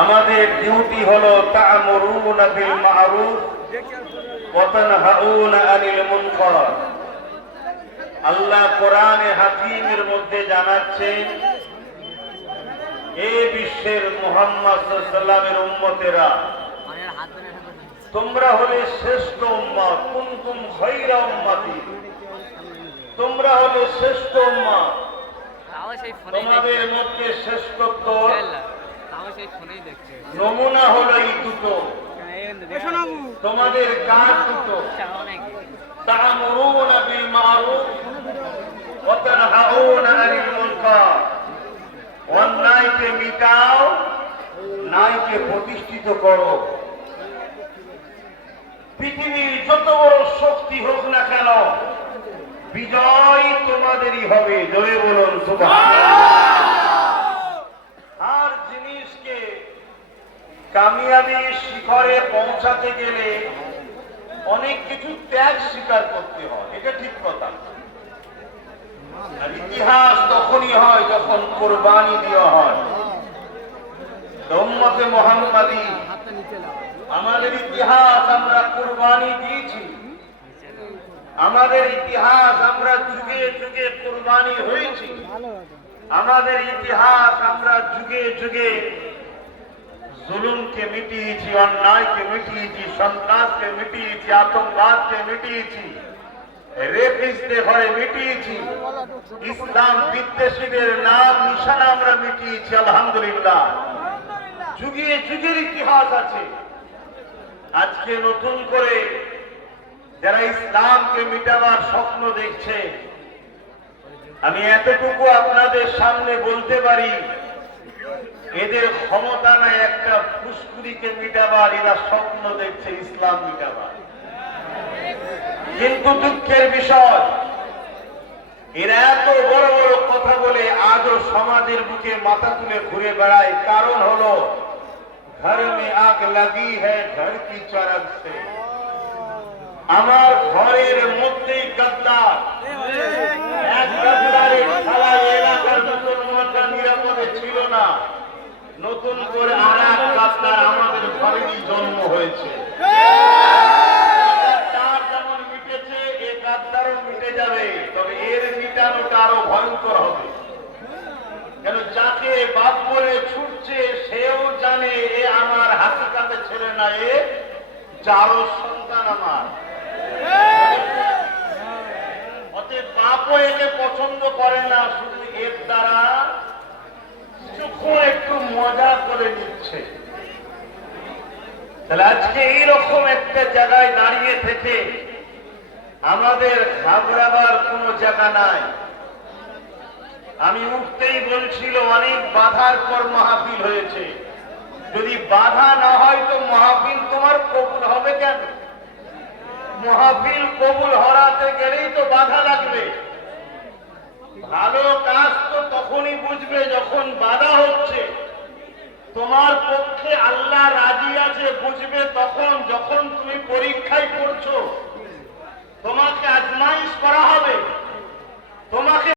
আমাদের ডিউটি হলো তা'মুরুনা বিল মা'রুফ ওয়া তানহাউনা আনিল মুনকার। আল্লাহ কোরআনে হাকিমের মধ্যে জানাচ্ছেন, এই বিশ্বের মুহাম্মদ সাল্লাল্লাহু আলাইহি ওয়াসাল্লামের উম্মতেরা, তোমরা হলে শ্রেষ্ঠ উম্মত। কুনতুম খায়রা উম্মতি, তোমরা হলে শ্রেষ্ঠ উম্মত। তোমাদের মধ্যে শ্রেষ্ঠত্ব নমুনা হলো এই দুটো, তোমাদের কাজ দুটো, তা'মুরুনা বিল মা'রুফ ওয়া তানহাউনা আনিল মুনকার। অন্যায়কে মিটাও, ন্যায়কে প্রতিষ্ঠিত করো। পৃথিবীর যত বড় শক্তি হোক না কেন, বিজয় তোমাদেরই হবে। জোরে বলুন সুবহানাল্লাহ। আর জিনিসকে কামিয়াবি শিখরে পৌঁছাতে গেলে অনেক কিছু ত্যাগ স্বীকার করতে হয়, এটা ঠিক কথা। আর ইতিহাস তখনই হয় যখন কোরবানি দেওয়া হয়। উম্মতে মুহাম্মাদি, আমাদের ইতিহাস আমরা কোরবানি দিয়েছি। আমাদের ইতিহাস আমরা যুগে যুগে কোরবানি হয়েছি। আমাদের ইতিহাস আমরা যুগে যুগে জুলুমকে মিটিয়েছি, অন্যায়কে মিটিয়েছি, সন্ত্রাসকে মিটিয়েছি, আতঙ্কবাদকে মিটিয়েছি, রেপিস্টদের ঘরে মিটিয়েছি, ইসলাম বিদ্বেষীদের নাম নিশানা আমরা মিটিয়েছি। আলহামদুলিল্লাহ, যুগে যুগের ইতিহাস আছে। আজকে নতুন করে যারা ইসলামকে মিটাবার স্বপ্ন দেখছে, আমি এতটুকু আপনাদের সামনে বলতে পারি, এদের ক্ষমতা নাই একটা ফুসকুড়িকে মিটাবার। এরা স্বপ্ন দেখছে ইসলাম মিটাবার। কিন্তু দুঃখের বিষয়, এরা এত বড় বড় কথা বলে আজও সমাজের বুকে মাথা তুলে ঘুরে বেড়ায়। কারণ হলো, ঘর মে আগ লাগি হ্যায় ঘর কি চরক সে। আমার ঘরের মধ্যেই গাদ্দার, এক গাদ্দারের খেলায় এলাকার মুসলমানরা নিরাপদে ছিল না। নতুন করে আর এক গাদ্দার আমাদের ঘরেরই জন্ম হয়েছে। তার যেমন মিটেছে, এ গাদ্দারও মিটে যাবে, তবে এর মিটানোটা আরো ভয়ঙ্কর হবে। কেন, যাকে বাপ বলে ছুটছে সেও জানে এ আমার হাকিকাতে ছেলে না, এ যারও সন্তান আমার। অতএব বাপও একে পছন্দ করে না, শুধু এর দ্বারা কিছুক্ষণ একটু মজা করে নিচ্ছে। তাহলে আজকে এইরকম একটা জায়গায় দাঁড়িয়ে থেকে আমাদের ঘাবড়াবার কোনো জায়গা নাই। আমি উঠতেই বলছিল, অনেক বাধার পর মাহফিল হয়েছে। যদি বাধা না হয় তো মাহফিল তোমার কবুল হবে কেন? মাহফিল কবুল হরাতে গেলেই তো বাধা লাগবে। ভালো কাজ তো তখনই বুঝবে যখন বাধা হচ্ছে। তোমার পক্ষে আল্লাহ রাজি আছে বুঝবে তখন, যখন তুমি পরীক্ষায় পড়ছো, তোমাকে আজমাইশ করা হবে, তোমাকে